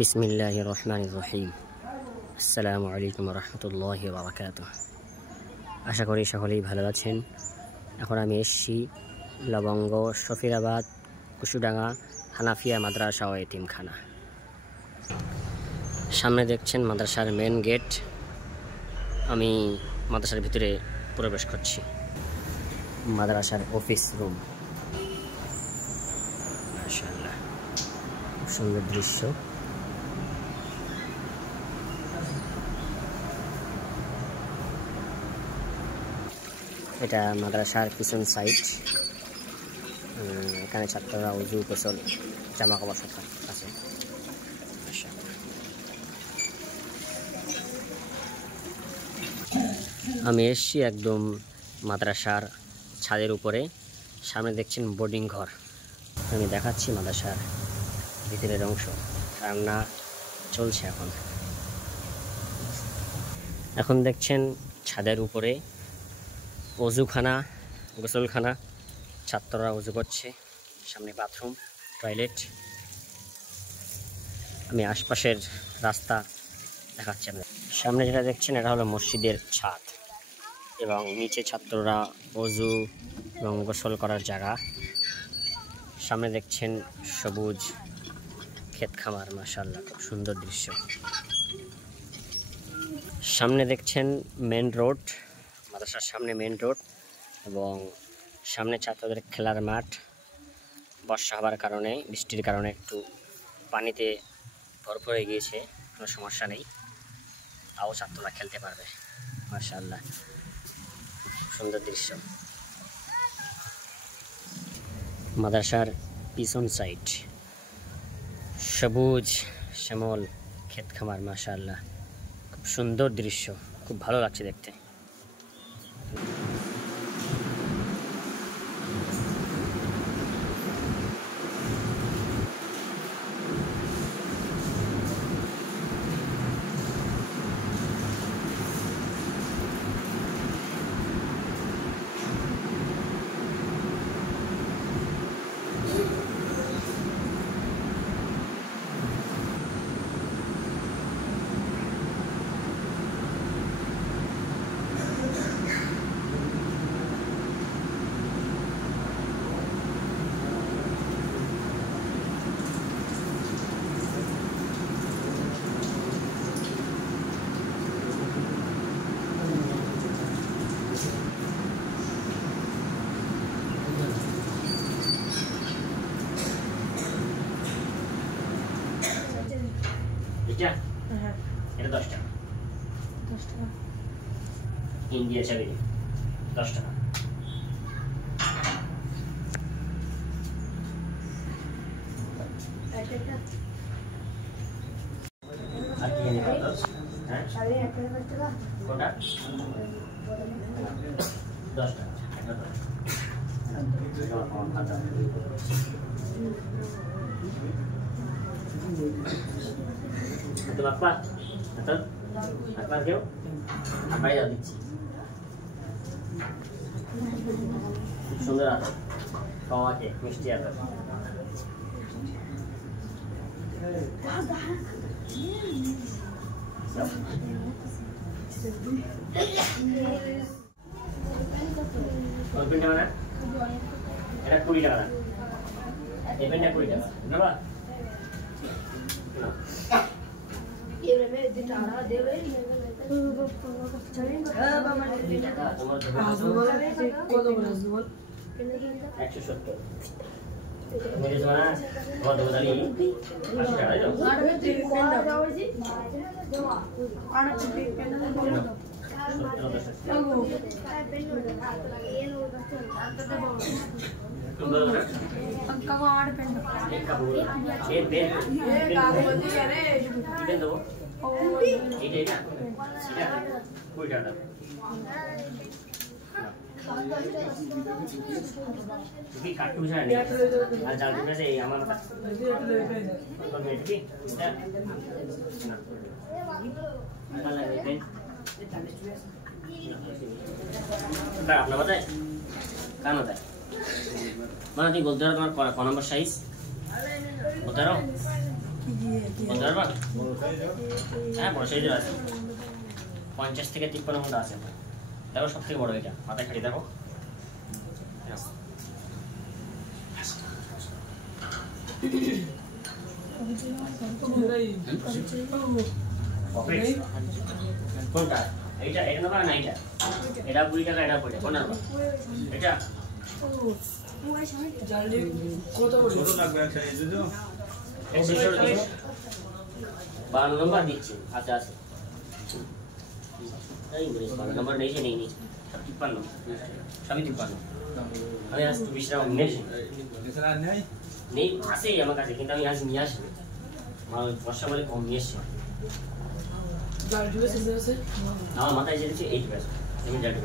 বিসমিল্লাহির রহমানির রহিম। আসসালামু আলাইকুম রহমতুল্লাহি ওয়া বারাকাতুহু। আশা করি সকলেই ভালো আছেন। এখন আমি এসেছি লবঙ্গ শফিরাবাদ কুশুডাঙ্গা হানাফিয়া মাদ্রাসা ও এতিমখানা। সামনে দেখছেন মাদ্রাসার মেন গেট। আমি মাদ্রাসার ভিতরে প্রবেশ করছি। মাদ্রাসার অফিস রুম, মাশাআল্লাহ, খুব সুন্দর দৃশ্য। এটা মাদ্রাসার পিছন সাইড। এখানে ছাত্ররা উজু গোসল জামা কাপড় সব আছে। আমি এসছি একদম মাদ্রাসার ছাদের উপরে। সামনে দেখছেন বোর্ডিং ঘর। আমি দেখাচ্ছি মাদ্রাসার ভিতরের অংশ। রান্না চলছে এখন দেখছেন ছাদের উপরে অজুখানা, গোসলখানা। ছাত্ররা উজু করছে। সামনে বাথরুম, টয়লেট। আমি আশপাশের রাস্তা দেখাচ্ছি আপনাদের। সামনে যেটা দেখছেন এটা হলো মসজিদের ছাদ এবং নিচে ছাত্ররা অজু এবং গোসল করার জায়গা। সামনে দেখছেন সবুজ ক্ষেত খামার, মাশাআল্লাহ, খুব সুন্দর দৃশ্য। সামনে দেখছেন মেন রোড, মাদ্রাসার সামনে মেন রোড এবং সামনে ছাত্রদের খেলার মাঠ। বর্ষা হওয়ার কারণে, বৃষ্টির কারণে একটু পানিতে ভরপুর হয়ে গিয়েছে, কোনো সমস্যা নেই, তাও ছাত্ররা খেলতে পারবে। মাশাআল্লাহ, সুন্দর দৃশ্য। মাদ্রাসার পিছন সাইড সবুজ শ্যামল ক্ষেত খামার, মাশাআল্লাহ, খুব সুন্দর দৃশ্য, খুব ভালো লাগছে দেখতে। এটা 10 টাকা। ইন্ডিয়া চাবি 10 টাকা। আর কি এনে দাও? হ্যাঁ, 10 টাকা। কোনটা? 10 টাকা। এটা দাও। itu apa? Atau apa kau? Apa yang dici? Sunder ada. Kau aja, mesti ada. Kau pindah mana? Ada 20 টাকা। এই পেনটা 20 টাকা। নেবা? mana nih bolder তোমার ক নম্বর সাইজ 17 বলতে পারবা? হ্যাঁ বড় সাইজের আছে, 50 থেকে 53 মতো আছে। দেখো সব থেকে বড় এটা, মাথায় খাটি দেখো। কোনটা? এইটা এটা নেবা না এটা? এটা 20 টাকা, এটা 20 টাকা। কোনটা নেবা? এটা কত বড় ছোট লাগবে একটা এই যে 52 নম্বর দিচ্ছি। আচ্ছা আছে এই 52 নম্বর নেই, নেই নি 53, সবই 53। আমি আজ 20 টাকা নিয়েছি, এছাড়া আর নেই নেই আছেই আমার কাছে, কিন্তু আমি আজ নিয়ে আসি আমার বর্ষা বলে কম নিয়ে এসছি। জাল দিবে সিজে আছে আমার মাথায় যেতেছে 8 পেজ, আমি জানি